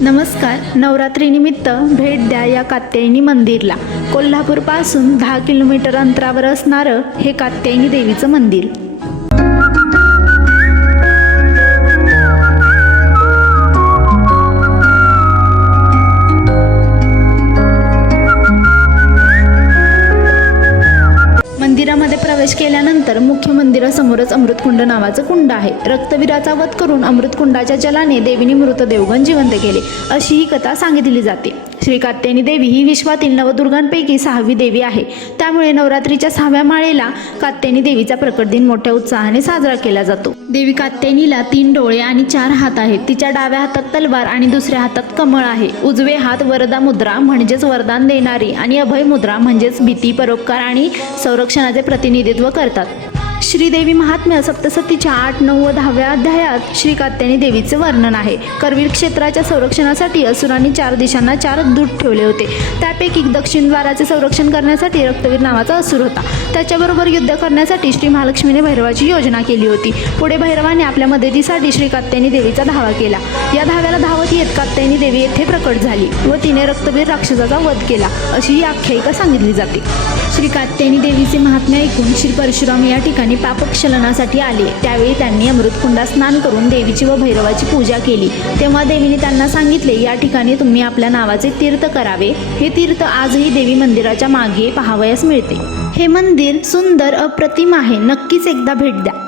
नमस्कार. नवरात्रीनिमित्त भेट द्या या कात्यायनी मंदिरला. कोल्हापूरपासून 10 किलोमीटर अंतरावर असणारं हे कात्यायनी देवीचं मंदिर. मंदिरामध्ये प्रवेश केल्यानंतर मुख्य मंदिरासमोरच अमृतकुंड नावाचं कुंड आहे. रक्तवीराचा वध करून अमृतकुंडाच्या जलाने देवीने मृतदेवगण जिवंत केले, अशी ही कथा सांगितली जाते. श्री कात्यायनी देवी ही विश्वातील नवदुर्गांपैकी 6वी देवी आहे. त्यामुळे नवरात्रीच्या 6व्या माळेला कात्यायनी देवीचा प्रकट दिन मोठ्या उत्साहाने साजरा केला जातो. देवी कात्यायनीला 3 डोळे आणि 4 हात आहेत. तिच्या डाव्या हातात तलवार आणि दुसऱ्या हातात कमळ आहे. उजवे हात वरदा मुद्रा म्हणजेच वरदान देणारी आणि अभय मुद्रा म्हणजेच भीती, परोपकार आणि संरक्षणाचे प्रतिनिधित्व करतात. श्रीदेवी महात्म्य सप्तसतीच्या 8, 9 व 10व्या अध्यायात श्री कात्यायनी देवीचे वर्णन आहे. करवीर क्षेत्राच्या संरक्षणासाठी असुरांनी 4 दिशांना 4 दूत ठेवले होते. त्यापैकी दक्षिण द्वाराचे संरक्षण करण्यासाठी रक्तवीर नावाचा असुर होता. त्याच्याबरोबर युद्ध करण्यासाठी श्री महालक्ष्मीने भैरवाची योजना केली होती. पुढे भैरवाने आपल्या मदतीसाठी श्री कात्यायनी देवीचा धावा केला. या धाव्याला धावत येत कात्यायनी देवी येथे प्रकट झाली व तिने रक्तवीर राक्षसाचा वध केला, अशी ही आख्यायिका सांगितली जाते. श्री कात्यायनी देवीचे महात्म्य ऐकून श्री परशुराम या ठिकाणी पापक्षालनासाठी आले. त्यावेळी त्यांनी अमृतकुंडात स्नान करून देवीची व भैरवाची पूजा केली. तेव्हा देवीने त्यांना सांगितले, या ठिकाणी तुम्ही आपल्या नावाचे तीर्थ करावे. हे तीर्थ आजही देवी मंदिराच्या मागे पाहावयास मिळते. हे मंदिर सुंदर, अप्रतिम आहे. नक्कीच एकदा भेट द्या.